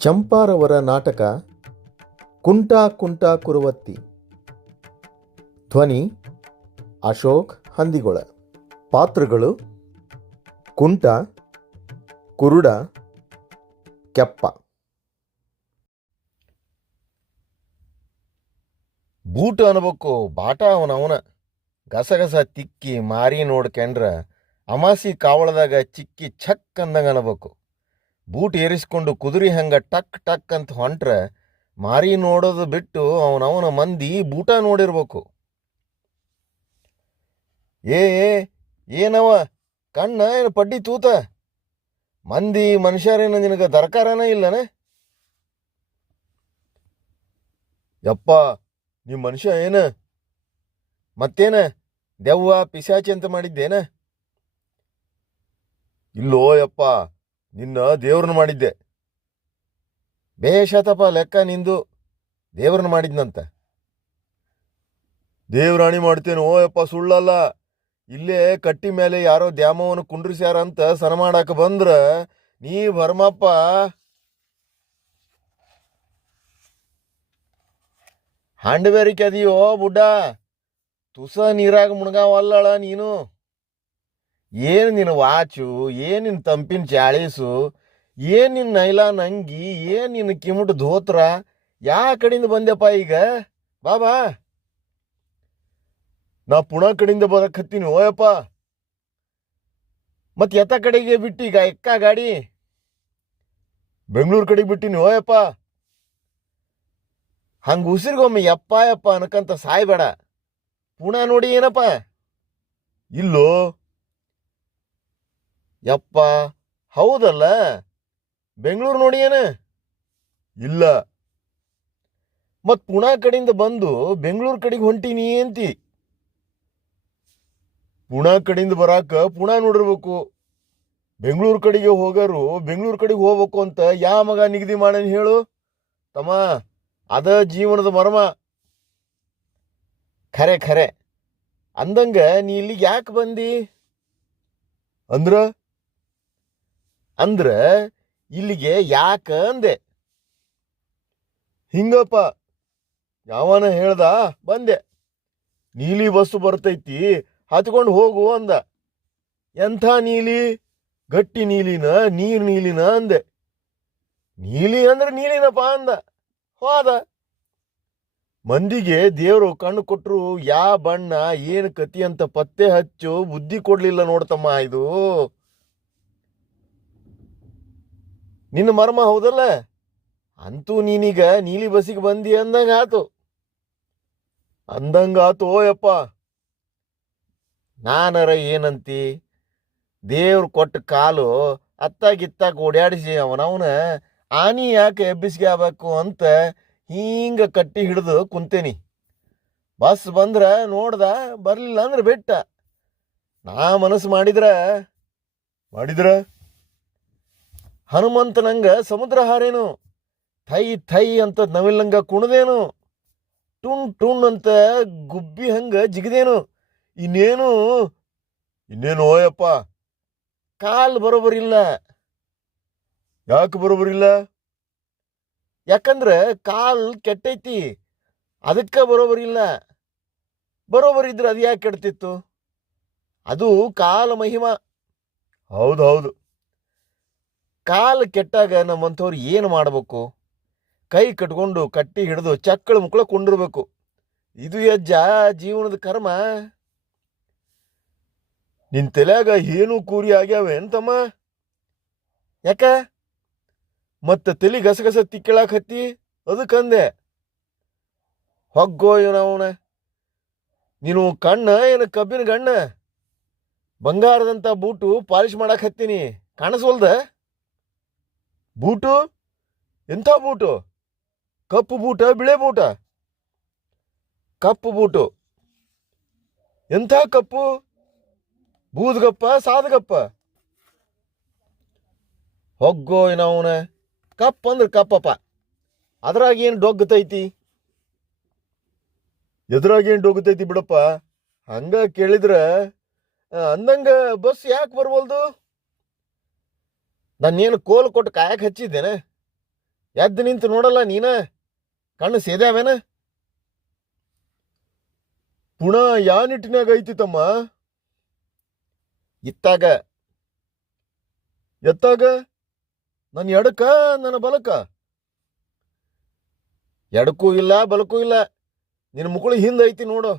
ಚಂಪಾರವರ ನಾಟಕ ಕುಂಟಾ ಕುಂಟಾ ಕುರುವತ್ತಿ. ಧ್ವನಿ ಅಶೋಕ್ ಹಂದಿಗೊಳ. ಪಾತ್ರಗಳು ಕುಂಟ, ಕುರುಡ, ಕೆಪ್ಪ. ಬೂಟು ಅನ್ಬೇಕು, ಬಾಟ ಅವನ ಅವನ. ಗಸಗಸ ತಿಕ್ಕಿ ಮಾರಿ ನೋಡ್ಕೊಂಡ್ರ ಅಮಾಸಿ ಕಾವಳದಾಗ ಚಿಕ್ಕಿ ಛಕ್ ಅಂದಂಗ ಅನ್ಬೇಕು. ಬೂಟ್ ಏರಿಸ್ಕೊಂಡು ಕುದುರೆ ಹಂಗ ಟಕ್ ಟಕ್ ಅಂತ ಹೊಂಟ್ರೆ ಮಾರಿ ನೋಡೋದು ಬಿಟ್ಟು ಅವನವನ ಮಂದಿ ಬೂಟ ನೋಡಿರ್ಬೇಕು. ಏ ಏನವ? ಕಣ್ಣ, ಏನು ಪಡ್ಡಿ ತೂತ? ಮಂದಿ ಮನುಷ್ಯರೇನು ನಿನಗೆ ದರ್ಕಾರನ ಇಲ್ಲನ? ಯಪ್ಪ ನಿಮ್ಮ ಮನುಷ್ಯ ಏನ? ಮತ್ತೇನ? ದೆವ್ವ, ಪಿಶಾಚಿ ಅಂತ ಮಾಡಿದ್ದೇನ? ಇಲ್ಲೋ ಯಪ್ಪ ನಿನ್ನ ದೇವ್ರನ್ನ ಮಾಡಿದ್ದೆ. ಬೇಷತಪ ಲೆಕ್ಕ ನಿಂದು ದೇವ್ರನ್ನ ಮಾಡಿದ್ನಂತ. ದೇವ್ರಾಣಿ ಮಾಡ್ತೇನೆ ಯಪ್ಪ ಸುಳ್ಳಲ್ಲ. ಇಲ್ಲೇ ಕಟ್ಟಿ ಮೇಲೆ ಯಾರೋ ದ್ಯಾಮವನ್ನು ಕುಂಡ್ರಿಸ್ಯಾರಂತ ಸನ ಮಾಡಕ್ಕೆ ಬಂದ್ರ ನೀ ಭರ್ಮಪ್ಪ. ಹಾಂಡಬೇರಿಕೆ ಅದೀಯೋ ಬುಡ್ಡ. ತುಸ ನೀರಾಗ ಮುಣಗಾವಲ್ಲಳ ನೀನು. ಏನು ನಿನ್ನ ವಾಚು, ಏನು ನಿನ್ನ ತಂಪಿನ ಚಾಳೀಸು, ಏನು ನಿನ್ನ ನೈಲಾನ್ ಅಂಗಿ ಏನು ನಿನ್ನ ಕಿಮುಟ್ ಧೋತ್ರ, ಯಾ ಕಡೆಯಿಂದ ಬಂದೆಪ್ಪ ಈಗ? ಬಾಬಾ ನಾ ಪುಣ ಕಡೆಯಿಂದ ಬರಕತ್ತೀನಿ ಓಯಪ್ಪ ಮತ್ತೆ ಎತ್ತ ಕಡೆಗೆ ಈಗ, ಎಕ್ಕ ಗಾಡಿ? ಬೆಂಗಳೂರು ಕಡೆಗೆ ಬಿಟ್ಟೀನಿ ಓಯಪ್ಪ ಹಂಗ ಉಸಿರಿಗೊಮ್ಮೆ ಯಪ್ಪ ಯಪ್ಪ ಅನ್ಕಂತ ಸಾಯ್ಬೇಡ. ಪುಣ ನೋಡಿ ಏನಪ್ಪ? ಇಲ್ಲೋ. ಯಪ್ಪ, ಹೌದಲ್ಲ? ಬೆಂಗಳೂರು ನೋಡಿ ಏನ? ಇಲ್ಲ. ಮತ್ತು ಪುಣಾ ಕಡೆಯಿಂದ ಬಂದು ಬೆಂಗಳೂರು ಕಡೆಗೆ ಹೊಂಟೀನಿ ಅಂತಿ. ಪುಣಾ ಕಡೆಯಿಂದ ಬರಾಕ ಪುಣಾ ನೋಡಿರ್ಬೇಕು. ಬೆಂಗಳೂರು ಕಡೆಗೆ ಹೋಗೋರು ಬೆಂಗಳೂರು ಕಡೆಗೆ ಹೋಗ್ಬೇಕು ಅಂತ ಯಾ ಮಗ ನಿಗದಿ ಮಾಡೇನು ಹೇಳು? ತಮ್ಮ, ಅದ ಜೀವನದ ಮರ್ಮ. ಖರೆ ಖರೆ. ಅಂದಂಗ ನೀ ಇಲ್ಲಿಗೆ ಯಾಕೆ ಬಂದಿ? ಅಂದ್ರ ಅಂದ್ರ ಇಲ್ಲಿಗೆ ಯಾಕ ಅಂದೆ. ಹಿಂಗಪ್ಪ, ಯಾವನ ಹೇಳ್ದ ಬಂದೆ. ನೀಲಿ ಬಸ್ಸು ಬರ್ತೈತಿ, ಹತ್ಕೊಂಡು ಹೋಗು ಅಂದ. ಎಂಥ ನೀಲಿ? ಗಟ್ಟಿ ನೀಲಿನ, ನೀರು ನೀಲಿನ ಅಂದೆ. ನೀಲಿ ಅಂದ್ರೆ ನೀಲಿನಪ್ಪ ಅಂದ. ಹೋದ. ಮಂದಿಗೆ ದೇವರು ಕಣ್ಣು ಕೊಟ್ರು, ಯಾ ಬಣ್ಣ, ಏನು ಕತಿ ಅಂತ ಪತ್ತೆ ಹಚ್ಚು, ಬುದ್ಧಿ ಕೊಡ್ಲಿಲ್ಲ ನೋಡ್ತಮ್ಮ ಇದು. ನಿನ್ನ ಮರ್ಮ ಹೌದಲ್ಲ? ಅಂತೂ ನೀನೀಗ ನೀಲಿ ಬಸ್ಸಿಗೆ ಬಂದಿ ಅಂದಂಗ ಆತು. ಅಂದಂಗ ಆತು ಯಪ್ಪ ನಾನರ ಏನಂತಿ? ದೇವ್ರು ಕೊಟ್ಟ ಕಾಲು ಅತ್ತಾಗಿತ್ತಾಗ ಓಡಾಡಿಸಿ ಅವನವನ ಆನಿ ಯಾಕೆ ಎಬ್ಬಿಸ್ಕ್ಯಾಬೇಕು ಆಗ್ಬೇಕು ಅಂತ ಹಿಂಗ ಕಟ್ಟಿ ಹಿಡಿದು ಕುಂತೇನಿ. ಬಸ್ ಬಂದ್ರ ನೋಡ್ದ ಬರ್ಲಿಲ್ಲ ಅಂದ್ರೆ ಬಿಟ್ಟ. ನಾ ಮನಸ್ಸು ಮಾಡಿದ್ರ? ಮಾಡಿದ್ರ? ಹನುಮಂತನಂಗ ಸಮುದ್ರ ಹಾರೇನು? ಥೈ ಥೈ ಅಂತ ನವಿಲಂಗ ಕುಣದೇನು? ಟುಣ್ ಟುಣ್ ಅಂತ ಗುಬ್ಬಿ ಹಂಗ ಜಿಗದೇನು? ಇನ್ನೇನು? ಇನ್ನೇನು ಓಯಪ್ಪ? ಕಾಲ್ ಬರೋಬರಿಲ್ಲ ಯಾಕೆ ಬರೋಬರಿಲ್ಲ ಯಾಕಂದ್ರೆ ಕಾಲ್ ಕೆಟ್ಟೈತಿ. ಅದಕ್ಕೆ ಬರೋಬರಿಲ್ಲ ಬರೋಬರಿದ್ರೆ ಅದು ಯಾಕೆ ಕೆಡ್ತಿತ್ತು? ಅದು ಕಾಲ ಮಹಿಮ. ಹೌದು ಹೌದು. ಕಾಲು ಕೆಟ್ಟಾಗ ನಮ್ಮಂಥವ್ರು ಏನು ಮಾಡಬೇಕು? ಕೈ ಕಟ್ಕೊಂಡು ಕಟ್ಟಿ ಹಿಡಿದು ಚಕ್ಕಳ ಮುಕ್ಕಳ ಕೊಂಡಿರ್ಬೇಕು. ಇದು ಹೆಜ್ಜ ಜೀವನದ ಕರ್ಮ. ನಿನ್ನ ತಲೆಯಾಗ ಏನು ಕೂರಿ ಆಗ್ಯಾವ ಎಂತಮ್ಮ ಯಾಕ? ಮತ್ತೆ ತಲೆ ಗಸಗಸ ತಿಕ್ಕಿಳಾಕ್ ಹತ್ತಿ? ಅದಕ್ಕಂದೆ ಹೊಗ್ಗೋ ಇವನವನ ನೀನು ಕಣ್ಣ ಏನು ಕಬ್ಬಿನ ಗಣ್ಣ? ಬಂಗಾರದಂತ ಬೂಟು ಪಾಲಿಶ್ ಮಾಡಕ್ಕೆ ಹತ್ತೀನಿ. ಕಾಣಿಸ್ವಲ್ದ? ಬೂಟು? ಎಂಥ ಬೂಟು? ಕಪ್ಪು ಬೂಟ, ಬಿಳೆ ಬೂಟ? ಕಪ್ಪು ಬೂಟು. ಎಂಥ ಕಪ್ಪು? ಬೂದ್ಗಪ್ಪ, ಸಾದಗಪ್ಪ? ಹೊಗ್ಗೋ ಏನವನ ಕಪ್ಪ ಅಂದ್ರೆ ಕಪ್ಪಪ್ಪ. ಅದ್ರಾಗ ಏನು ಡೊಗ್ಗತೈತಿ? ಎದ್ರಾಗ ಏನು ಡೊಗ್ಗತೈತಿ ಬಿಡಪ್ಪ? ಹಂಗ ಕೇಳಿದ್ರೆ ಅಂದಂಗ ಬಸ್ ಯಾಕೆ ಬರ್ವಲ್ದು? ನಾನೇನು ಕೋಲ್ ಕೊಟ್ಟು ಕಾಯಕ್ಕೆ ಹಚ್ಚಿದ್ದೇನೆ? ಎದ್ದು ನಿಂತು ನೋಡಲ್ಲ ನೀನ? ಕಣ್ಣು ಸೇದ್ಯಾವೇನ ಪುಣ ಯಾ ನಿಟ್ಟಿನಾಗ ಐತಿ ತಮ್ಮ? ಇತ್ತಾಗ. ಎತ್ತಾಗ? ನನ್ನ ಎಡಕ, ನನ್ನ ಬಲಕ? ಎಡಕ್ಕೂ ಇಲ್ಲ, ಬಲಕ್ಕೂ ಇಲ್ಲ. ನಿನ್ನ ಮುಕುಳಿ ಹಿಂದೆ ಐತಿ ನೋಡು.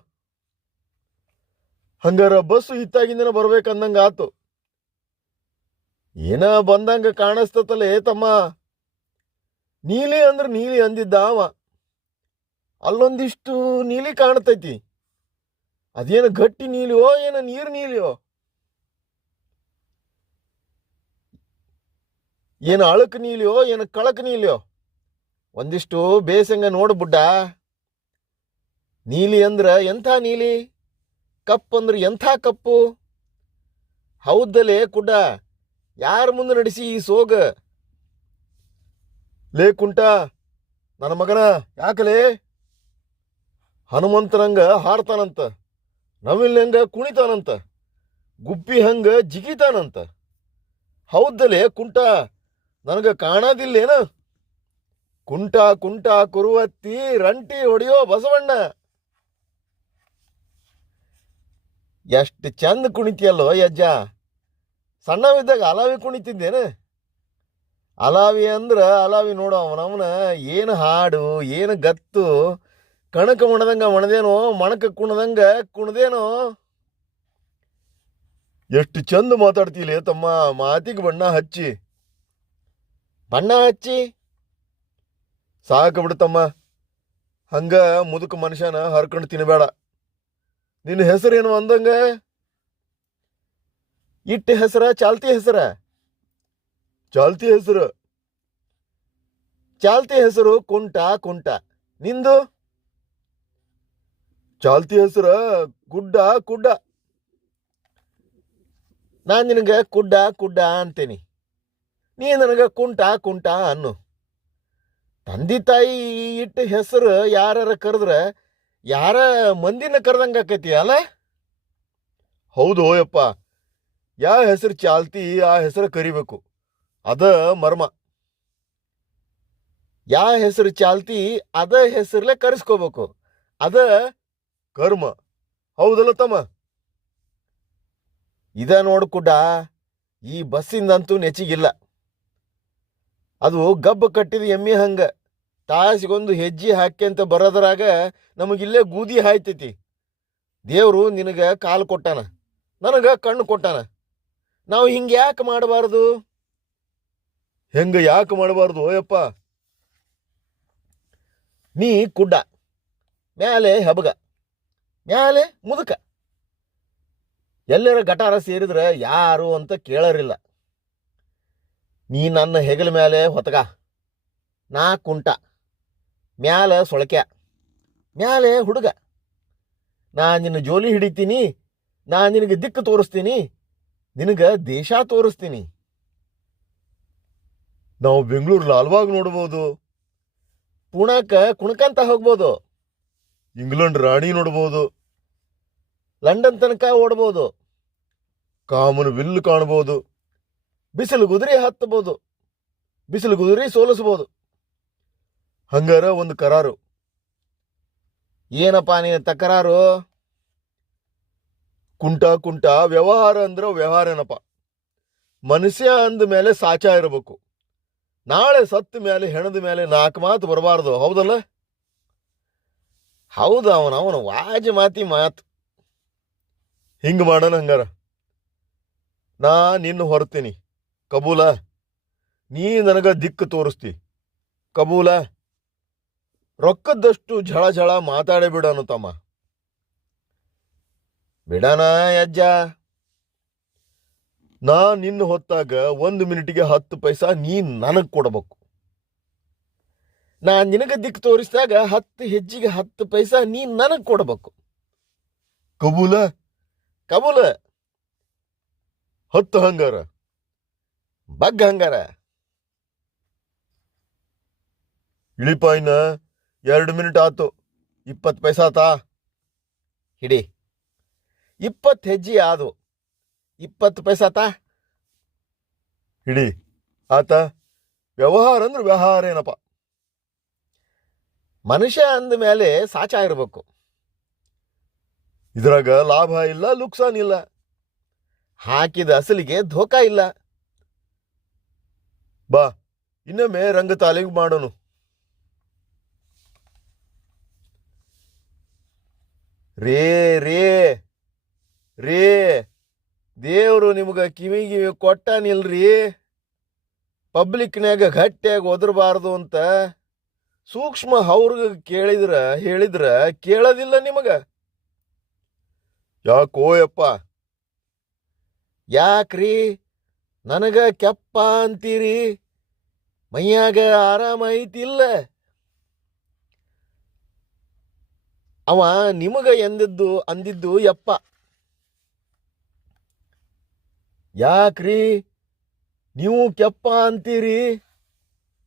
ಹಂಗಾರ ಬಸ್ಸು ಹಿತ್ತಾಗಿಂದನ ಬರ್ಬೇಕಂದಂಗ ಆತು ಏನ ಬಂದಂಗ ಕಾಣಿಸ್ತತಲ್ಲ ಏ ತಮ್ಮ. ನೀಲಿ ಅಂದ್ರ ನೀಲಿ ಅಂದಿದ್ದ ಅವ. ಅಲ್ಲೊಂದಿಷ್ಟು ನೀಲಿ ಕಾಣ್ತೈತಿ. ಅದೇನು ಗಟ್ಟಿ ನೀಲಿಯೋ ಏನ ನೀರು ನೀಲಿಯೋ? ಏನು ಅಳಕ್ ನೀಲಿಯೋ, ಏನು ಕಳಕ್ ನೀಲಿಯೋ? ಒಂದಿಷ್ಟು ಬೇಸಂಗ ನೋಡ್ಬಿಡ್ಡ ಬುಡ್ಡ. ನೀಲಿ ಅಂದ್ರ ಎಂಥ ನೀಲಿ? ಕಪ್ಪು ಅಂದ್ರೆ ಎಂಥ ಕಪ್ಪು? ಹೌದಲ್ಲೇ ಕುಡ್ಡ. ಯಾರ ಮುಂದೆ ನಡೆಸಿ ಈ ಸೋಗ? ಲೇ ಕುಂಟ, ನನ್ನ ಮಗನ ಯಾಕಲೇ ಹನುಮಂತನಂಗ ಹಾಡ್ತಾನಂತ ನವಿಲ್ನಂಗ ಕುಣಿತಾನಂತ, ಗುಬ್ಬಿ ಹಂಗ ಜಿಗಿತಾನಂತ. ಹೌದಲೇ ಕುಂಟ, ನನಗ ಕಾಣದಿಲ್ಲೇನ? ಕುಂಟ ಕುಂಟ ಕುರುವತ್ತಿ ರಂಟಿ ಹೊಡೆಯೋ ಬಸವಣ್ಣ. ಎಷ್ಟು ಚಂದ ಕುಣಿತಿಯಲ್ಲೋ ಯಜ್ಜ. ಸಣ್ಣವಿದ್ದಾಗ ಅಲಾವಿ ಕುಣಿತಿದ್ದೇನೆ. ಅಲಾವಿ ಅಂದ್ರೆ ಅಲಾವಿ ನೋಡು ಅವನವನ ಏನು ಹಾಡು, ಏನು ಗತ್ತು, ಕಣಕ ಮಣದಂಗ ಮಣದೇನೋ ಮಣಕ ಕುಣದಂಗ ಕುಣದೇನೋ. ಎಷ್ಟು ಚಂದ ಮಾತಾಡ್ತೀಲಿ ತಮ್ಮ ಮಾತಿಗೆ ಬಣ್ಣ ಹಚ್ಚಿ. ಬಣ್ಣ ಹಚ್ಚಿ? ಸಾಕು ಬಿಡ್ತಮ್ಮ ಹಂಗ ಮುದುಕ ಮನುಷ್ಯನ ಹರ್ಕೊಂಡು ತಿನ್ನಬೇಡ ನಿನ್ನ ಹೆಸರೇನು ಅಂದಂಗ? ಇಟ್ಟ ಹೆಸರ, ಚಾಲ್ತಿ ಹೆಸರ? ಚಾಲ್ತಿ ಹೆಸರು. ಚಾಲ್ತಿ ಹೆಸರು ಕುಂಟ ಕುಂಟ. ನಿಂದು? ಚಾಲ್ತಿ ಹೆಸರ ಗುಡ್ಡ ಕುಡ್ಡ ನಾನು ನಿನಗೆ ಕುಡ್ಡ ಕುಡ್ಡ ಅಂತೀನಿ. ನೀ ನನಗೆ ಕುಂಟ ಕುಂಟ ಅನ್ನು. ತಂದೆ ತಾಯಿ ಇಟ್ಟ ಹೆಸರು ಯಾರ ಕರೆದ್ರ ಯಾರ ಮಂದಿನ ಕರೆದಂಗ ಆಕೈತಿ ಅಲ್ಲ? ಹೌದು ಯಪ್ಪ ಯಾವ ಹೆಸರು ಚಾಲ್ತಿ, ಆ ಹೆಸರು ಕರಿಬೇಕು. ಅದ ಮರ್ಮ. ಯಾವ ಹೆಸರು ಚಾಲ್ತಿ, ಅದ ಹೆಸರಲ್ಲೇ ಕರೆಸ್ಕೋಬೇಕು. ಅದ ಕರ್ಮ. ಹೌದಲ್ಲ ತಮ್ಮ? ಇದ ನೋಡ್ಕುಡ್ಡ ಈ ಬಸ್ಸಿಂದಂತೂ ನೆಚ್ಚಿಗಿಲ್ಲ. ಅದು ಗಬ್ಬ ಕಟ್ಟಿದ ಎಮ್ಮೆ ಹಂಗ. ತಾಸಿಗೊಂದು ಹೆಜ್ಜೆ ಹಾಕ್ಯಂತ ಬರೋದ್ರಾಗ ನಮಗಿಲ್ಲೇ ಗೂದಿ ಹಾಯ್ತೈತಿ. ದೇವರು ನಿನಗೆ ಕಾಲು ಕೊಟ್ಟಾನ. ನನಗೆ ಕಣ್ಣು ಕೊಟ್ಟಾನ. ನಾವು ಹಿಂಗೆ ಯಾಕೆ ಮಾಡಬಾರ್ದು? ಹೆಂಗ ಯಾಕೆ ಮಾಡಬಾರ್ದು ಓಯಪ್ಪ ನೀ ಕುಡ್ಡ, ಮ್ಯಾಲೆ ಹಬಗ, ಮ್ಯಾಲೆ ಮುದುಕ. ಎಲ್ಲರ ಗಟಾರ ಸೇರಿದ್ರೆ ಯಾರು ಅಂತ ಕೇಳರಿಲ್ಲ. ನೀ ನನ್ನ ಹೆಗಲ ಮೇಲೆ ಹೊತ್ತಗ ನಾ ಕುಂಟ, ಮ್ಯಾಲೆ ಸೊಳಕ್ಯ, ಮ್ಯಾಲೆ ಹುಡುಗ. ನಾ ನಿನ್ನ ಜೋಲಿ ಹಿಡಿತೀನಿ, ನಾ ನಿನಗೆ ದಿಕ್ಕು ತೋರಿಸ್ತೀನಿ ನಿನಗ ದೇಶ ತೋರಿಸ್ತೀನಿ. ನಾವು ಬೆಂಗಳೂರು ಲಾಲ್ಬಾಗ್ ನೋಡ್ಬೋದು. ಪುಣಾಕ ಕುಣ್ಕಂತ ಹೋಗ್ಬೋದು. ಇಂಗ್ಲೆಂಡ್ ರಾಣಿ ನೋಡ್ಬೋದು. ಲಂಡನ್ ತನಕ ಓಡ್ಬೋದು. ಕಾಮನ್ ವಿಲ್ ಕಾಣ್ಬೋದು. ಬಿಸಿಲು ಗುದುರಿ ಹತ್ತಬಹುದು ಬಿಸಿಲು ಗುದುರಿ ಸೋಲಿಸ್ಬೋದು. ಹಂಗಾರ ಒಂದು ಕರಾರು. ಏನಪ್ಪ ನೀನು ತಕರಾರು ಕುಂಟ ಕುಂಟ ವ್ಯವಹಾರ ಅಂದ್ರ ವ್ಯವಹಾರನಪ್ಪ. ಮನುಷ್ಯ ಅಂದ ಮೇಲೆ ಸಾಚ ಇರಬೇಕು. ನಾಳೆ ಸತ್ತ ಮೇಲೆ ಹೆಣದ ಮೇಲೆ ನಾಲ್ಕು ಮಾತು ಬರಬಾರ್ದು, ಹೌದಲ್ಲ? ಹೌದು ಅವನ ಅವನ ವಾಜ ಮಾತಿ ಮಾತು. ಹಿಂಗೆ ಮಾಡೋಣ ಹಂಗಾರ. ನಾ ನಿನ್ನ ಹೊರತೀನಿ. ಕಬೂಲ, ನೀ ನನಗೆ ದಿಕ್ಕು ತೋರಿಸ್ತಿ. ಕಬೂಲ, ರೊಕ್ಕದಷ್ಟು ಝಳ ಝಳ ಮಾತಾಡೇ ಬಿಡನು ತಮ್ಮ. ಬಿಡಣ ಅಜ್ಜ ನಾ ನಿನ್ನ ಹೊತ್ತಾಗ ಒಂದು ಮಿನಿಟಿಗೆ ಹತ್ತು ಪೈಸಾ ನೀ ನನಗೆ ಕೊಡಬೇಕು. ನಾ ನಿನಗೆ ದಿಕ್ಕು ತೋರಿಸಿದಾಗ ಹತ್ತು ಹೆಜ್ಜಿಗೆ ಹತ್ತು ಪೈಸಾ ನೀ ನನಗೆ ಕೊಡಬೇಕು. ಕಬೂಲ? ಕಬೂಲ. ಹತ್ತು ಹಂಗಾರ. ಬಗ್ಗ ಹಂಗಾರ. ಇಳಿಪಾಯಿನ ಎರಡು ಮಿನಿಟ್ ಆತು. ಇಪ್ಪತ್ತು ಪೈಸಾ ತಾ ಹಿಡಿ. ಇಪ್ಪತ್ತು ಹೆಜ್ಜೆ ಯಾವುದು ಇಪ್ಪತ್ತು ಪೈಸಾತ ಇಡೀ. ಆತ ವ್ಯವಹಾರ ಅಂದ್ರೆ ವ್ಯವಹಾರ ಏನಪ್ಪ? ಮನುಷ್ಯ ಅಂದ ಮೇಲೆ ಸಾಚ ಇರಬೇಕು ಇದ್ರಾಗ ಲಾಭ ಇಲ್ಲ ಲುಕ್ಸಾನ್ ಇಲ್ಲ. ಹಾಕಿದ ಅಸಲಿಗೆ ಧೋಕ ಇಲ್ಲ. ಬಾ ಇನ್ನೊಮ್ಮೆ ರಂಗ ತಾಲೀಮು ಮಾಡೋನು. ರೇ ರೇ. ರೇ, ದೇವರು ನಿಮ್ಗೆ ಕಿವಿ ಕಿವಿ ಕೊಟ್ಟಾನಿಲ್ರಿ. ಪಬ್ಲಿಕ್ನ್ಯಾಗ ಗಟ್ಟಿಯಾಗಿ ಒದರಬಾರ್ದು ಅಂತ ಸೂಕ್ಷ್ಮ ಅವ್ರಿಗೆ ಕೇಳಿದ್ರ, ಹೇಳಿದ್ರ ಕೇಳೋದಿಲ್ಲ ನಿಮಗೆ. ಯಾಕೋ ಯಪ್ಪ. ಯಾಕ್ರಿ? ನನಗ ಕೆಪ್ಪ ಅಂತೀರಿ? ಮೈಯಾಗ ಆರಾಮ ಐತಿಲ್ಲ. ಅವ ನಿಮಗ ಎಂದಿದ್ದು, ಅಂದಿದ್ದು ಯಪ್ಪ. ಯಾಕ್ರಿ? ನೀವು ಕೆಪ್ಪ ಅಂತೀರಿ?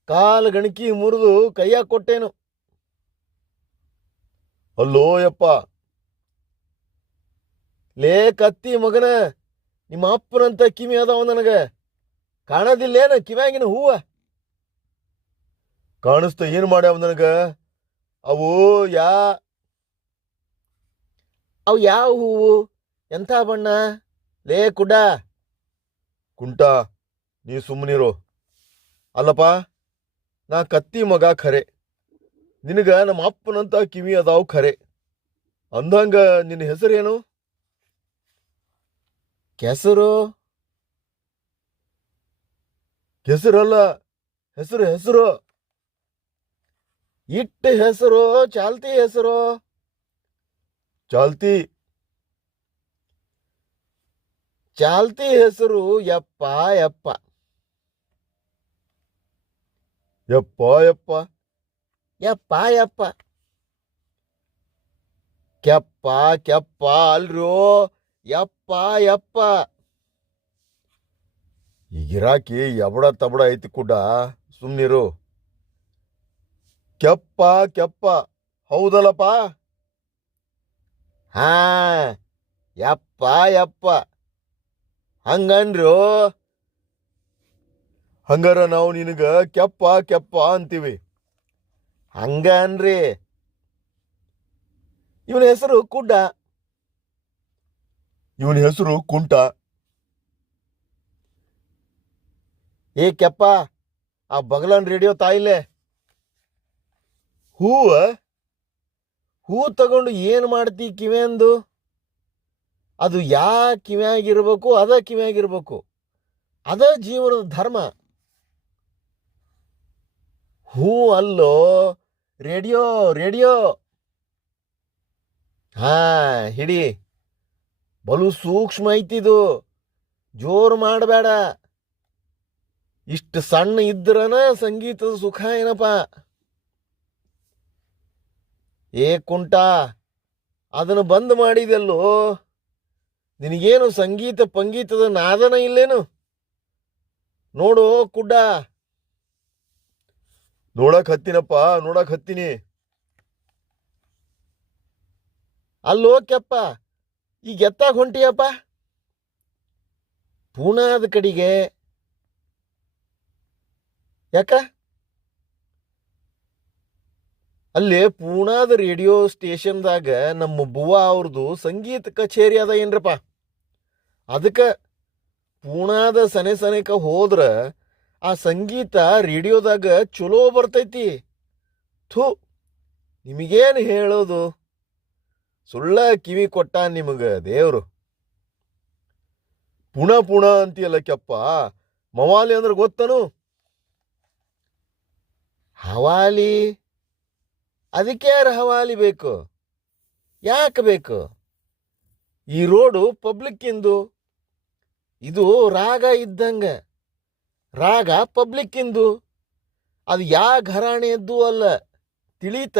ಕಾಲು ಗಣಕಿ ಮುರಿದು ಕೈಯಾಗ ಕೊಟ್ಟೇನು. ಅಲ್ಲೋ ಯಪ್ಪ. ಲೇ ಕತ್ತಿ ಮಗನ, ನಿಮ್ಮ ಅಪ್ಪನಂತ ಕಿವಿ ಅದಾವ ನನಗ. ಕಾಣದಿಲ್ಲೇನ ಕಿವ್ಯಾಗಿನ ಹೂವ? ಕಾಣಿಸ್ತ ಏನ್ ಮಾಡ್ಯಾವ ನನಗೆ? ಅವು ಯಾ ಅವು ಯಾವ ಹೂವು? ಎಂಥ ಬಣ್ಣ? ಲೇ ಕುಡ ಕುಂಟ, ನೀ ಸುಮ್ಮನಿರು ಅಲ್ಲಪ್ಪ, ನಾ ಕತ್ತಿ ಮಗ ಖರೆ. ನಿನಗೆ ನಮ್ಮ ಅಪ್ಪನಂತ ಕಿವಿ ಅದಾವು ಖರೆ. ಅಂದಂಗ ನಿನ್ನ ಹೆಸರೇನು? ಕೆಸರು? ಕೆಸರಲ್ಲ, ಹೆಸರು ಹೆಸರು. ಇಟ್ಟ ಹೆಸರು, ಚಾಲ್ತಿ ಹೆಸರು. ಚಾಲ್ತಿ ಚಾಲ್ತಿ ಹೆಸರು ಯಪ್ಪ ಯಪ್ಪ. ಯಪ್ಪ ಯಪ್ಪ. ಯಪ್ಪ ಯಪ್ಪ. ಕೆಪ್ಪ ಕೆಪ್ಪ ಅಲ್ರೋ? ಯಪ್ಪ ಯಪ್ಪ. ಈ ಗಿರಾಕಿ ಎಬಡ ತಬಡ ಐತಿ ಕೂಡ ಸುಮ್ನಿರು. ಕೆಪ್ಪ ಕೆಪ್ಪ. ಹೌದಲ್ಲಪ್ಪ? ಹಾ ಯಪ್ಪ ಯಪ್ಪ. ಹಂಗನ್ರು ಹಂಗಾರ ನಾವು ನಿನಗ ಕೆಪ್ಪ ಕೆಪ್ಪ ಅಂತೀವಿ. ಹಂಗ ಅನ್ರಿ ಇವನ ಹೆಸರು ಕುಡ್ಡ. ಇವನ ಹೆಸರು ಕುಂಟ. ಏ ಕೆಪ್ಪ ಆ ಬಗಲನ್ ರೇಡಿಯೋ ತಾಯಿಲೆ. ಹೂವ? ಹೂ ತಗೊಂಡು ಏನು ಮಾಡ್ತಿ ಕಿವೆಂದು ಅದು ಯಾ ಕಿವಿಯಾಗಿರ್ಬೇಕು, ಅದ ಕಿವಿಯಾಗಿರ್ಬೇಕು. ಅದ ಜೀವನದ ಧರ್ಮ. ಹೂ ಅಲ್ಲೋ, ರೇಡಿಯೋ ರೇಡಿಯೋ. ಹಾ, ಹಿಡಿ. ಬಲು ಸೂಕ್ಷ್ಮ ಐತಿದು. ಜೋರು ಮಾಡಬೇಡ. ಇಷ್ಟು ಸಣ್ಣ ಇದ್ರನ ಸಂಗೀತದ ಸುಖ ಏನಪ್ಪ? ಏ ಕುಂಟ, ಅದನ್ನು ಬಂದ್ ಮಾಡಿದೆಲ್ಲೋ. ನಿನಗೇನು ಸಂಗೀತ ಪಂಗೀತದ ನಾದನ ಇಲ್ಲೇನು? ನೋಡು ಕುಡ್ಡ. ನೋಡಕ್ ಹತ್ತಿನಪ್ಪ ನೋಡಕ್ ಹತ್ತೀನಿ. ಅಲ್ಲೋ ಕೆಪ್ಪ ಈಗ ಎತ್ತಾಗ ಹೊಂಟಿಯಪ್ಪ? ಪೂನಾದ ಕಡೆಗೆ. ಯಾಕ? ಅಲ್ಲಿ ಪೂನಾದ ರೇಡಿಯೋ ಸ್ಟೇಷನ್ದಾಗ ನಮ್ಮ ಬುವ್ವ ಅವ್ರದ್ದು ಸಂಗೀತ ಕಚೇರಿ ಅದ ಏನ್ರಪ್ಪ? ಅದಕ್ಕೆ ಪೂಣಾದ ಸನೆ ಸನೇಕ ಹೋದ್ರ ಆ ಸಂಗೀತ ರೇಡಿಯೋದಾಗ ಚಲೋ ಬರ್ತೈತಿ. ಥು, ನಿಮಗೇನು ಹೇಳೋದು? ಸುಳ್ಳ ಕಿವಿ ಕೊಟ್ಟ ನಿಮಗೆ ದೇವರು. ಪುಣ ಪುಣ ಅಂತೀಯಲ್ಲ ಕೆಪ್ಪ, ಮವಾಲಿ ಅಂದ್ರೆ ಗೊತ್ತನು? ಹವಾಲಿ, ಅದಕ್ಕೆ ಯಾರು ಹವಾಲಿ ಬೇಕು? ಯಾಕೆ ಬೇಕು? ಈ ರೋಡು ಪಬ್ಲಿಕ್ ಇಂದು ರಾಗ ಇದ್ದಂಗೆ. ರಾಗ ಪಬ್ಲಿಕ್ ಇಂದು. ಅದು ಯಾ ಘರಾಣೆಯದ್ದು ಅಲ್ಲ. ತಿಳೀತ?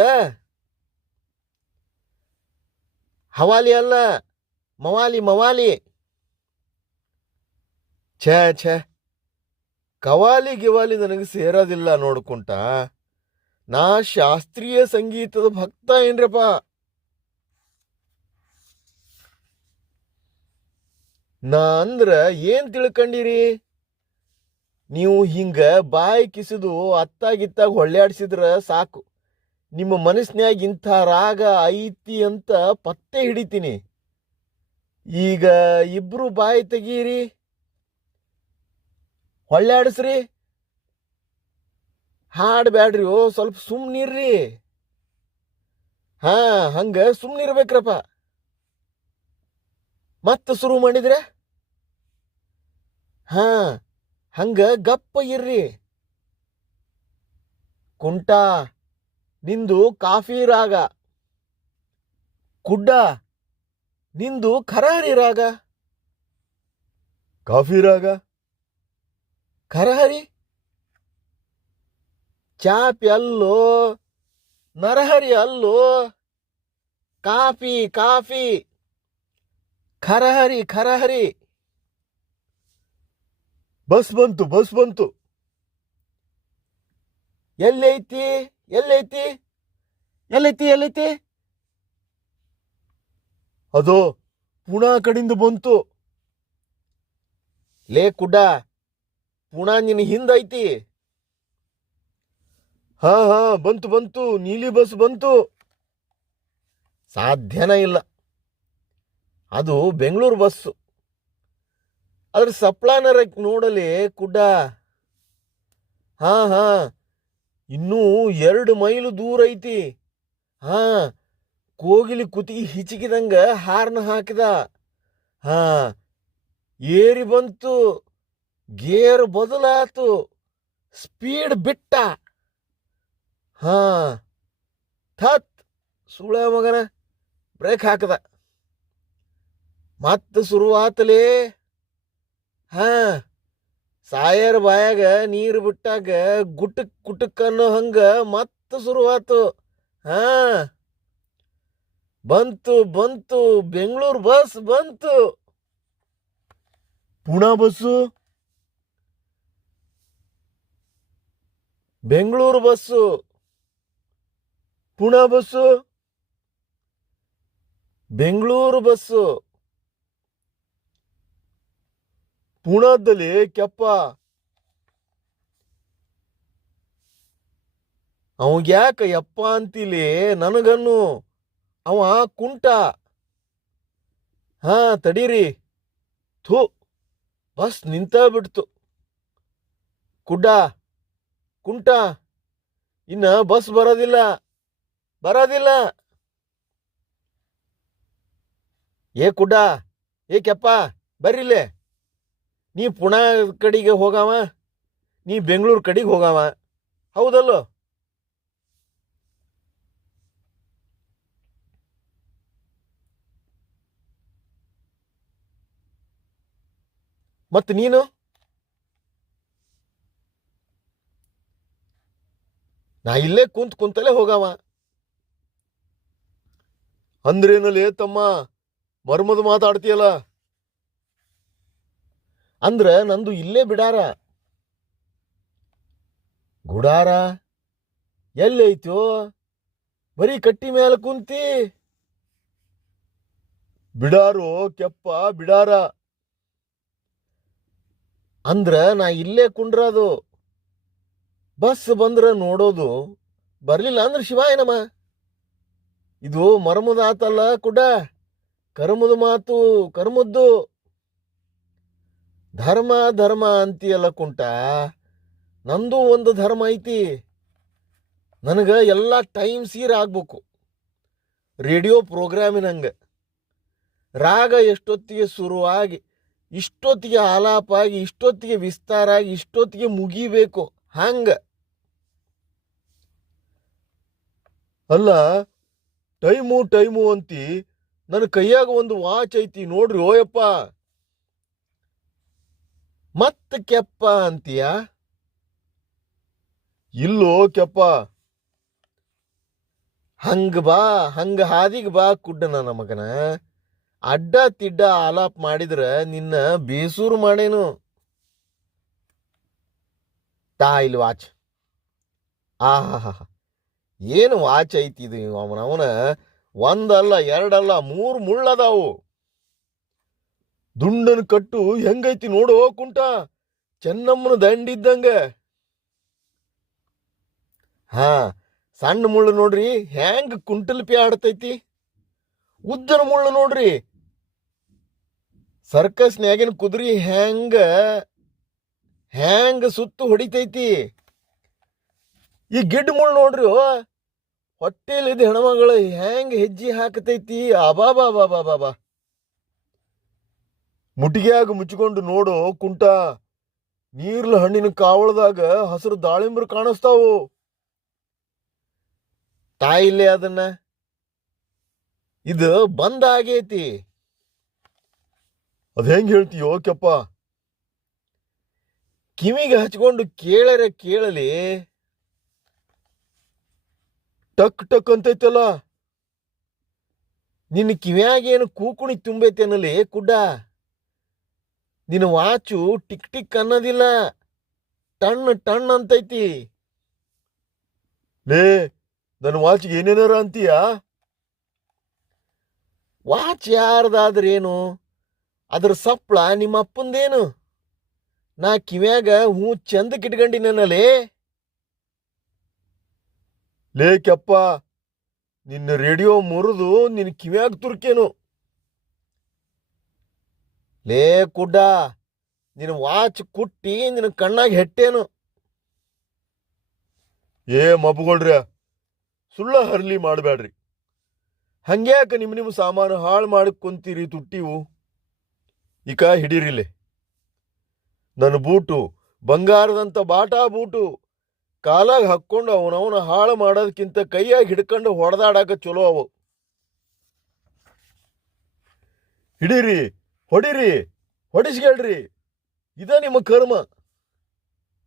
ಹವಾಲಿ ಅಲ್ಲ. ಮವಾಲಿ ಮವಾಲಿ. ಛ ಛ. ಕವಾಲಿ, ಗಿವಾಲಿ ನನಗೆ ಸೇರೋದಿಲ್ಲ ನೋಡ್ಕೊಂಟ. ನಾ ಶಾಸ್ತ್ರೀಯ ಸಂಗೀತದ ಭಕ್ತ ಏನ್ರಪ್ಪ? ನಾ ಅಂದ್ರ ಏನ್ ತಿಳ್ಕೊಂಡಿರಿ? ನೀವು ಹಿಂಗ ಬಾಯಿ ಕಿಸಿದು ಅತ್ತಾಗಿತ್ತಾಗ ಹೊಳ್ಳಾಡ್ಸಿದ್ರ ಸಾಕು. ನಿಮ್ಮ ಮನಸ್ನ್ಯಾಗ ಇಂಥ ರಾಗ ಐತಿ ಅಂತ ಪತ್ತೆ ಹಿಡಿತೀನಿ. ಈಗ ಇಬ್ರು ಬಾಯಿ ತೆಗೀರಿ. ಹೊಳ್ಳ್ಯಾಡಿಸ್ರಿ ಹಾಡ್ಬ್ಯಾಡ್ರಿ, ಓ ಸ್ವಲ್ಪ ಸುಮ್ಮನಿರ್ರಿ ಹಾ, ಹಂಗ ಸುಮ್ಮನಿರ್ಬೇಕ್ರಪ್ಪ ಮತ್ತೆ ಶುರು ಮಾಡಿದ್ರೆ? ಹಾ ಹಂಗ ಗಪ್ಪ ಇರ್ರಿ. ಕುಂಟ ನಿಂದು ಕಾಫಿ ರಾಗ. ಕುಡ್ಡ ನಿಂದು ಖರಹರಿ ರಾಗ. ಕಾಫಿ ರಾಗ? ಖರಹರಿ ಚಾಪಿ ಅಲ್ಲೋ ನರಹರಿ ಅಲ್ಲೋ ಕಾಫಿ ಕಾಫಿ. ಖರಹರಿ ಖರಹರಿ ಬಸ್ ಬಂತು ಬಸ್ ಬಂತು. ಎಲ್ಲೈತಿ ಎಲ್ಲೈತಿ ಎಲ್ಲೈತಿ ಎಲ್ಲೈತಿ? ಅದು ಪುಣಾ ಕಡಿಂದ ಬಂತು. ಲೇ ಕುಡ್ಡ, ಪುಣಾ ನಿನ್ನ ಹಿಂದೈತಿ ಹಾ ಹಾ, ಬಂತು ಬಂತು, ನೀಲಿ ಬಸ್ ಬಂತು. ಸಾಧ್ಯನೇ ಇಲ್ಲ. ಅದು ಬೆಂಗಳೂರು ಬಸ್ಸು. ಅದ್ರ ಸಪ್ಲಾನರ ನೋಡಲಿ, ಕುಡ್ಡ. ಹಾ ಹಾ. ಇನ್ನೂ ಎರಡು ಮೈಲು ದೂರ ಐತಿ. ಹಾ, ಕೋಗಿಲಿ ಕುತಿ ಹಿಚಿಕಿದಂಗ ಹಾರ್ನ ಹಾಕಿದ. ಹಾ, ಏರಿ ಬಂತು. ಗೇರ್ ಬದಲಾತು. ಸ್ಪೀಡ್ ಬಿಟ್ಟ. ಹಾ, ಥತ್. ಸುಳ ಮಗನ ಬ್ರೇಕ್ ಹಾಕದ. ಮತ್ತೆ ಶುರುವಾತಲೇ ಹಾ, ಸಾಯರ್ ಬಾಯಾಗ ನೀರು ಬಿಟ್ಟಾಗ ಗುಟಕ್ ಕುಟಕ್ ಅನ್ನೋ ಹಂಗ ಮತ್ತೆ ಶುರುವಾತು. ಹಾ, ಬಂತು ಬಂತು, ಬೆಂಗಳೂರು ಬಸ್ ಬಂತು. Pune bus? Bengaluru bus. Pune bus? Bengaluru bus. ಪುಣಾದಲ್ಲಿ ಕೆಪ್ಪ. ಅವಂಗ್ಯಾಕ ಯಪ್ಪ ಅಂತೀಲಿ ನನಗನ್ನು? ಅವ ಕುಂಟ. ಹಾ, ತಡೀರಿ. ಥೂ, ಬಸ್ ನಿಂತ ಬಿಡ್ತು. ಕುಡ್ಡ, ಕುಂಟ. ಇನ್ನ ಬಸ್ ಬರೋದಿಲ್ಲ. ಬರೋದಿಲ್ಲ. ಏ ಕುಡ್ಡ, ಏ ಕೆಪ್ಪ ಬರ್ರಿಲ್ಲೇ ನೀ ಪುಣೆ ಕಡೆಗೆ ಹೋಗಾವ? ನೀ ಬೆಂಗಳೂರು ಕಡೆಗೆ ಹೋಗಾವ? ಹೌದಲ್ಲೋ? ಮತ್ತು ನೀನು? ನಾ ಇಲ್ಲೇ ಕುಂತ್ ಕುಂತಲೇ ಹೋಗಾವ. ಅಂದ್ರೇನಲ್ಲಿ ತಮ್ಮ? ಮರ್ಮದ ಮಾತಾಡ್ತೀಯಲ್ಲ? ಅಂದ್ರ ನಂದು ಇಲ್ಲೇ ಬಿಡಾರ. ಗುಡಾರ? ಎಲ್ಲೈತೋ ಬರೀ ಕಟ್ಟಿ ಮೇಲೆ ಕುಂತಿ. ಬಿಡಾರು ಕೆಪ್ಪ ಬಿಡಾರ. ಅಂದ್ರ ನಾ ಇಲ್ಲೇ ಕುಂಡ್ರದು. ಬಸ್ ಬಂದ್ರ ನೋಡೋದು. ಬರ್ಲಿಲ್ಲ ಅಂದ್ರೆ ಏನಮ್ಮ ಇದು ಮರಮದ ಆತಲ್ಲ ಕುಡ. ಕರ್ಮದ ಮಾತು, ಕರ್ಮದ್ದು. ಧರ್ಮ ಧರ್ಮ ಅಂತೀಯಲ್ಲ ಕುಂಟ. ನಂದು ಒಂದು ಧರ್ಮ ಐತಿ. ನನಗೆ ಎಲ್ಲ ಟೈಮ್ ಸೀರ್ ಆಗ್ಬೇಕು. ರೇಡಿಯೋ ಪ್ರೋಗ್ರಾಮಿನಂಗೆ. ರಾಗ ಎಷ್ಟೊತ್ತಿಗೆ ಶುರುವಾಗಿ, ಇಷ್ಟೊತ್ತಿಗೆ ಆಲಾಪ ಆಗಿ ಇಷ್ಟೊತ್ತಿಗೆ ವಿಸ್ತಾರ ಆಗಿ ಇಷ್ಟೊತ್ತಿಗೆ ಮುಗಿಬೇಕು. ಹಂಗ. ಅಲ್ಲ, ಟೈಮು ಟೈಮು ಅಂತಿ, ನನ್ನ ಕೈಯಾಗ ಒಂದು ವಾಚ್ ಐತಿ ನೋಡ್ರಿ, ಓಯಪ್ಪ. ಮತ್ತ ಕೆಪ್ಪ ಅಂತೀಯ? ಇಲ್ಲೋ ಕೆಪ್ಪ. ಹಂಗ ಬಾ, ಹಂಗ ಹಾದಿಗೆ ಬಾ ಕುಡ್ಡನ ನಮಗನ. ಮಗನ ಅಡ್ಡ ತಿಡ್ಡ ಆಲಾಪ್ ಮಾಡಿದ್ರೆ ನಿನ್ನ ಬೇಸೂರು ಮಾಡೇನು. ತಾ ಇಲ್ಲಿ ವಾಚ್. ಆಹಾ ಏನು ವಾಚ್ ಐತಿ ಇದು ಅವನವನ ಒಂದಲ್ಲ ಎರಡಲ್ಲ ಮೂರು ಮುಳ್ಳದಾವು. ದುಂಡನ ಕಟ್ಟು ಹೆಂಗೈತಿ ನೋಡು, ಕುಂಟ. ಚೆನ್ನಮ್ಮನ ದಂಡಿದ್ದಂಗ. ಹಾ, ಸಣ್ಣ ಮುಳ್ಳು ನೋಡ್ರಿ ಹ್ಯಾಂಗ್ ಕುಂಟಲ್ಪಿ ಆಡ್ತೈತಿ ಉದ್ದನ ಮುಳ್ಳು ನೋಡ್ರಿ. ಸರ್ಕಸ್ನ್ಯಾಗಿನ ಕುದುರಿ ಹೆಂಗ ಹೆಂಗ ಸುತ್ತು ಹೊಡಿತೈತಿ. ಈ ಗಿಡ್ಡ ಮುಳ್ಳು ನೋಡ್ರಿ ಹೊಟ್ಟೆಲಿದ್ದ ಹೆಣ್ಮಗಳು ಹೆಂಗೆ ಹೆಜ್ಜೆ ಹಾಕತೈತಿ. ಅಬಾಬಾ ಬಾಬಾ ಬಾಬಾ ಮುಟಿಗ್ಯಾಗ ಮುಚ್ಚಿಕೊಂಡು ನೋಡೋ, ಕುಂಟ. ನೀರ್ಲ ಹಣ್ಣಿನ ಕಾವಳದಾಗ ಹಸಿರು ದಾಳಿಂಬ್ರು ಕಾಣಿಸ್ತಾವು. ತಾಯಿಲ್ಲೇ ಅದನ್ನ? ಇದು ಬಂದ ಆಗೈತಿ. ಅದ ಹೆಂಗ್ ಹೇಳ್ತೀಯೋ ಕೆಪ್ಪ. ಕಿವಿಗೆ ಹಚ್ಕೊಂಡು ಕೇಳರೆ ಕೇಳಲಿ. ಟಕ್ ಟಕ್ ಅಂತೈತಲ್ಲ. ನಿನ್ನ ಕಿವಿಯಾಗೇನು ಕೂಕುಣಿ ಕೂಕುಣಿ ಅನ್ನಲಿ ಕುಡ್ಡ? ನಿನ್ನ ವಾಚು ಟಿಕ್ ಟಿಕ್ ಅನ್ನೋದಿಲ್ಲ. ಟಣ್ ಟಣ್ ಅಂತೈತಿ. ಲೇ, ನನ್ನ ವಾಚ್ಗೆ ಏನೇನಾರ ಅಂತೀಯ? ವಾಚ್ ಯಾರ್ದಾದ್ರೇನು, ಅದ್ರ ಸಪ್ಳ ನಿಮ್ಮ ಅಪ್ಪಂದೇನು ನಾ ಕಿವ್ಯಾಗ ಹೂ ಚಂದ ಇಟ್ಕೊಂಡಿನೇನಲೇ ಲೇ ಕೆಪ್ಪ, ನಿನ್ನ ರೇಡಿಯೋ ಮುರಿದು ನಿನ್ನ ಕಿವ್ಯಾಗ ತುರ್ಕೇನು. ಲೇ ಕುಡ್ಡ ನಿನ್ನ ವಾಚ್ ಕುಟ್ಟಿ ನಿನ್ನ ಕಣ್ಣಾಗ ಹೆಟ್ಟೇನು? ಏ ಮಬ್ಬುಗಳ್ರ ಸುಳ್ಳ ಹರ್ಲಿ ಮಾಡಬೇಡ್ರಿ ಹಂಗ್ಯಾಕ ನಿಮ್ಮ ನಿಮ್ಮ ಸಾಮಾನು ಹಾಳು ಮಾಡಿ ಕುಂತೀರಿ ತುಟ್ಟಿವು? ಈಕ ಹಿಡೀರಿಲೆ. ನನ್ನ ಬೂಟು, ಬಂಗಾರದಂತ ಬಾಟಾ ಬೂಟು, ಕಾಲಾಗ ಹಾಕ್ಕೊಂಡು ಅವನವನ ಹಾಳು ಮಾಡೋದಕ್ಕಿಂತ ಕೈಯಾಗಿ ಹಿಡ್ಕೊಂಡು ಹೊಡೆದಾಡಕ್ಕೆ ಚಲೋ ಅವು. ಹಿಡೀರಿ. ಹೊಡೀರಿ ಹೊಡಿಸ್ಕೇಳ್ರಿ ಇದ ನಿಮ್ಮ ಕರ್ಮ.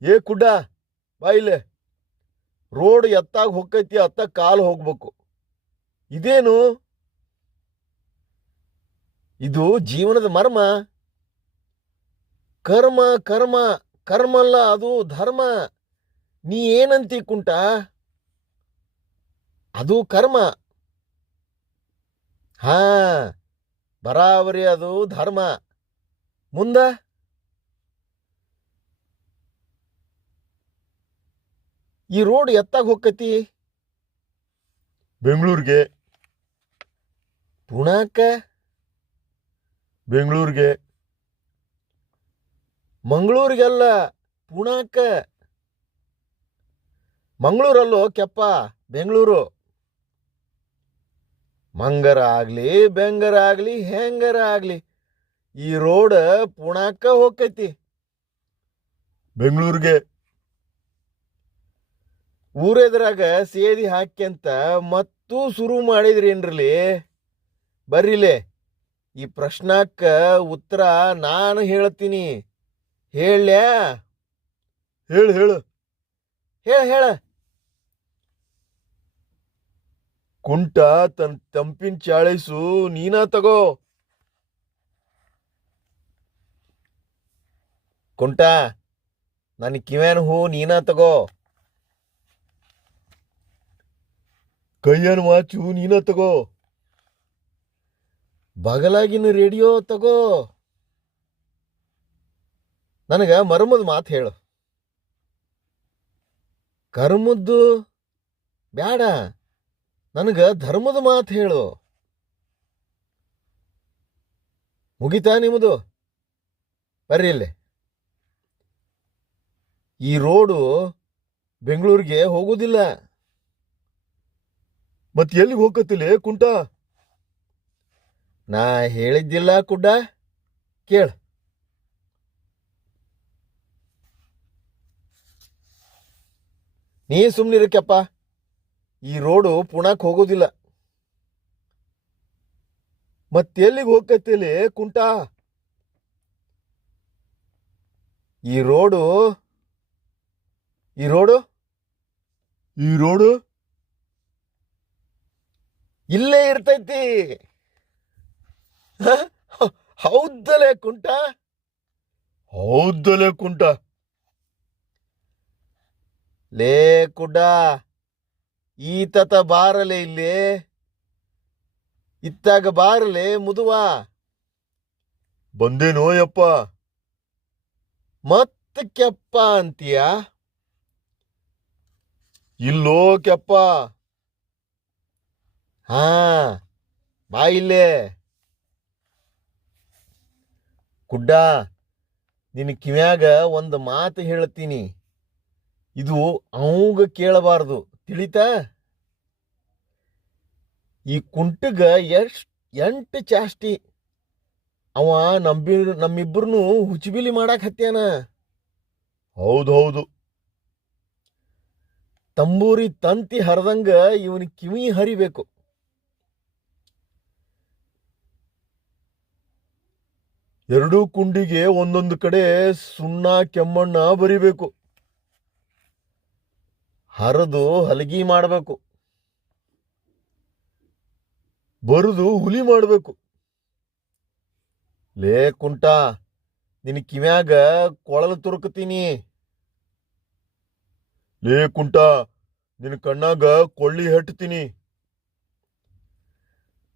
ಏ ಕುಡ್ಡ ಬಾಯಿಲೆ ರೋಡ್ ಎತ್ತಾಗ ಹೊಕ್ಕೈತಿ, ಅತ್ತ ಕಾಲು ಹೋಗ್ಬೇಕು. ಇದೇನು? ಇದು ಜೀವನದ ಮರ್ಮ. ಕರ್ಮ ಕರ್ಮ ಕರ್ಮ ಅಲ್ಲ, ಅದು ಧರ್ಮ. ನೀ ಏನಂತಿ ಕುಂಟ? ಅದು ಕರ್ಮ. ಹಾ. ಬರಾಬರಿ ಅದು ಧರ್ಮ. ಮುಂದ? ಈ ರೋಡ್ ಎತ್ತಾಗ ಹೋಗ್ಕತಿ ಬೆಂಗಳೂರಿಗೆ. ಪುಣಾಕ? ಬೆಂಗಳೂರಿಗೆ. ಮಂಗಳೂರಿಗೆಲ್ಲ ಪುಣಾಕ? ಮಂಗಳೂರಲ್ಲೋ ಕೆಪ್ಪ? ಬೆಂಗಳೂರು. ಮಂಗರ ಆಗ್ಲಿ ಬೆಂಗರ ಆಗ್ಲಿ ಹೆಂಗರ ಆಗ್ಲಿ ಈ ರೋಡ್ ಪುಣಾಕ ಹೋಗ್ತೈತಿ ಬೆಂಗಳೂರಿಗೆ. ಊರೆದ್ರಾಗ ಸೇದಿ ಹಾಕ್ಯಂತ ಮತ್ತೂ ಶುರು ಮಾಡಿದ್ರೇನ್ರಲಿ ಬರ್ರಿಲೆ ಈ ಪ್ರಶ್ನಕ್ಕ ಉತ್ತರ ನಾನು ಹೇಳ್ತೀನಿ. ಹೇಳ್ಯಾ? ಹೇಳು ಹೇಳು. ಹೇಳ ಹೇಳ. ಕುಂಟ ತನ್ನ ತಂಪಿನ ಚಾಳಿಸು, ನೀನ ತಗೋ. ಕುಂಟ ನನ್ನ ಕಿವ್ಯಾನ ಹೂ ನೀನ ತಗೋ. ಕೈಯನ್ ವಾಚು ನೀನ ತಗೋ. ಬಗಲಾಗಿನ ರೇಡಿಯೋ ತಗೋ. ನನಗ ಮರ್ಮದ ಮಾತು ಹೇಳು. ಕರ್ಮದ್ದು ಬ್ಯಾಡ. ನನಗ ಧರ್ಮದ ಮಾತು ಹೇಳು. ಮುಗಿತಾ ನಿಮ್ಮದು ಬರ್ರಿ ಇಲ್ಲಿ. ಈ ರೋಡು ಬೆಂಗಳೂರಿಗೆ ಹೋಗುದಿಲ್ಲ. ಮತ್ತೆ ಎಲ್ಲಿಗೆ ಹೋಗತ್ತಿಲ್ಲ ಕುಂಟ? ನಾ ಹೇಳಿದ್ದಿಲ್ಲ ಕುಡ್ಡ, ಕೇಳ. ನೀ ಸುಮ್ನಿರಕ್ಯಪ್ಪ. ಈ ರೋಡು ಪುಣಾಕ್ ಹೋಗೋದಿಲ್ಲ. ಮತ್ತೆಲ್ಲಿಗೆ ಹೋಗತ್ತಿಲ್ಲ ಕುಂಟ? ಈ ರೋಡು ಈ ರೋಡು? ಈ ರೋಡು? ಇಲ್ಲೇ ಇರ್ತೈತಿ. ಹೌದಲೇ ಕುಂಟ? ಹೌದಲೇ ಕುಂಟ. ಲೇ ಕುಡ್ಡ ಈತತ ಬಾರಲೆ ಇಲ್ಲೇ ಇತ್ತಾಗ ಬಾರಲೆ ಮುದುವ. ಬಂದೇನೋ ಯಪ್ಪ. ಮತ್ತ ಕೆಪ್ಪ ಅಂತೀಯ? ಇಲ್ಲೋ ಕೆಪ್ಪ. ಹಾ ಬಾ ಇಲ್ಲೇ. ಕುಡ್ಡ ನಿನ್ನ ಕಿವ್ಯಾಗ ಒಂದು ಮಾತು ಹೇಳ್ತೀನಿ. ಇದು ಅವಂಗ ಕೇಳಬಾರ್ದು. ತಿಳಿತಾ? ಈ ಕುಂಟಗ ಎಷ್ಟು ಎಂಟು ಚಾಷ್ಟಿ. ಅವ ನಂಬಿ ನಮ್ಮಿಬ್ಬರನ್ನು ಹುಚ್ಚಿಬಿಲಿ ಮಾಡಕ್ ಹತ್ಯಾನ. ಹೌದು ತಂಬೂರಿ ತಂತಿ ಹರಿದಂಗ ಇವನ ಕಿವಿ ಹರಿಬೇಕು. ಎರಡೂ ಕುಂಡಿಗೆ ಒಂದೊಂದು ಕಡೆ ಸುಣ್ಣ ಕೆಮ್ಮಣ್ಣ ಬರಿಬೇಕು. ಹರಿದು ಹಲಗಿ ಮಾಡಬೇಕು. ಬರುದು ಹುಲಿ ಮಾಡಬೇಕು. ಲೇ ಕುಂಟ ನಿನ್ನ ಕಿವ್ಯಾಗ ಕೊಳಲು ತುರುಕತೀನಿ. ಲೇ ಕುಂಟ ನಿನ್ನ ಕಣ್ಣಾಗ ಕೊಳ್ಳಿ ಹಟ್ತೀನಿ.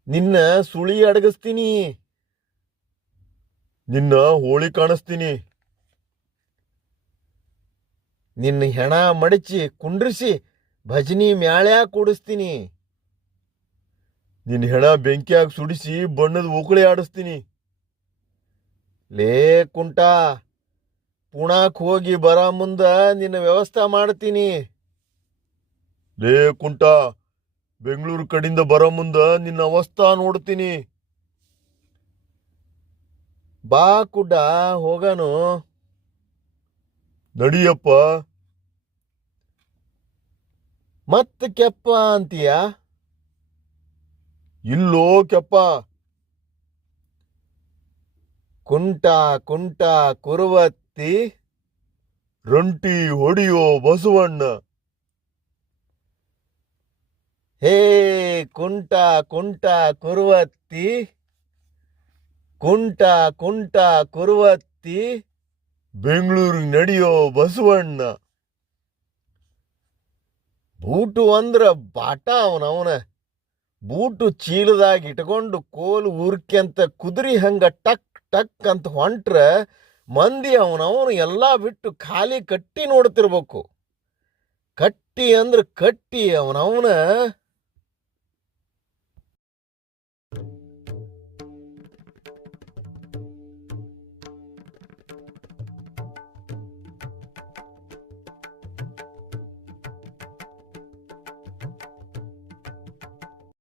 ನಿನ್ನ ಸುಳಿ ಅಡಗಿಸ್ತೀನಿ. ನಿನ್ನ ಹೋಳಿ ಕಾಣಿಸ್ತೀನಿ. ನಿನ್ನ ಹೆಣ ಮಡಚಿ ಕುಂಡ್ರಿಸಿ ಭಜನಿ ಮ್ಯಾಳ್ಯಾ ಕೂಡಿಸ್ತೀನಿ. ನಿನ್ನ ಹೆಣ ಬೆಂಕಿಯಾಗ ಸುಡಿಸಿ ಬಣ್ಣದ ಉಕಳಿ ಆಡಿಸ್ತೀನಿ. ಲೇ ಕುಂಟ, ಪುಣಾಕ್ ಹೋಗಿ ಬರ ಮುಂದ ನಿನ್ನ ವ್ಯವಸ್ಥೆ ಮಾಡ್ತೀನಿ. ಲೇ ಕುಂಟ, ಬೆಂಗಳೂರು ಕಡೆಯಿಂದ ಬರೋ ಮುಂದ ನಿನ್ನ ಅವಸ್ಥಾ ನೋಡ್ತೀನಿ. ಬಾ ಕುಡ್ಡ, ಹೋಗನು. ನಡಿಯಪ್ಪ. ಮತ್ತ ಕೆಪ್ಪ ಅಂತೀಯ? ಇಲ್ಲೋ ಕೆಪ್ಪ. ಕುಂಟ ಕುಂಟ, ಕುರುವತ್ತಿ. ರಂಟಿ ಹೊಡಿಯೋ ಬಸವಣ್ಣ. ಹೇ, ಕುಂಟ ಕುಂಟ, ಕುರುವತ್ತಿ. ಕುಂಟ ಕುಂಟ, ಕುರುವತ್ತಿ. ಬೆಂಗಳೂರಿಗೆ ನಡೆಯೋ ಬಸವಣ್ಣ. ಬೂಟು ಅಂದ್ರೆ ಬಾಟ ಅವನವನ. ಬೂಟು ಚೀಲದಾಗ ಇಟ್ಕೊಂಡು ಕೋಲು ಉರ್ಕ್ಯಂತ ಕುದುರಿ ಹಂಗ ಟಕ್ ಟಕ್ ಅಂತ ಹೊಂಟ್ರ ಮಂದಿ ಅವನವನು ಎಲ್ಲ ಬಿಟ್ಟು ಖಾಲಿ ಕಟ್ಟಿ ನೋಡ್ತಿರ್ಬೇಕು. ಕಟ್ಟಿ ಅಂದ್ರೆ ಕಟ್ಟಿ ಅವನವನ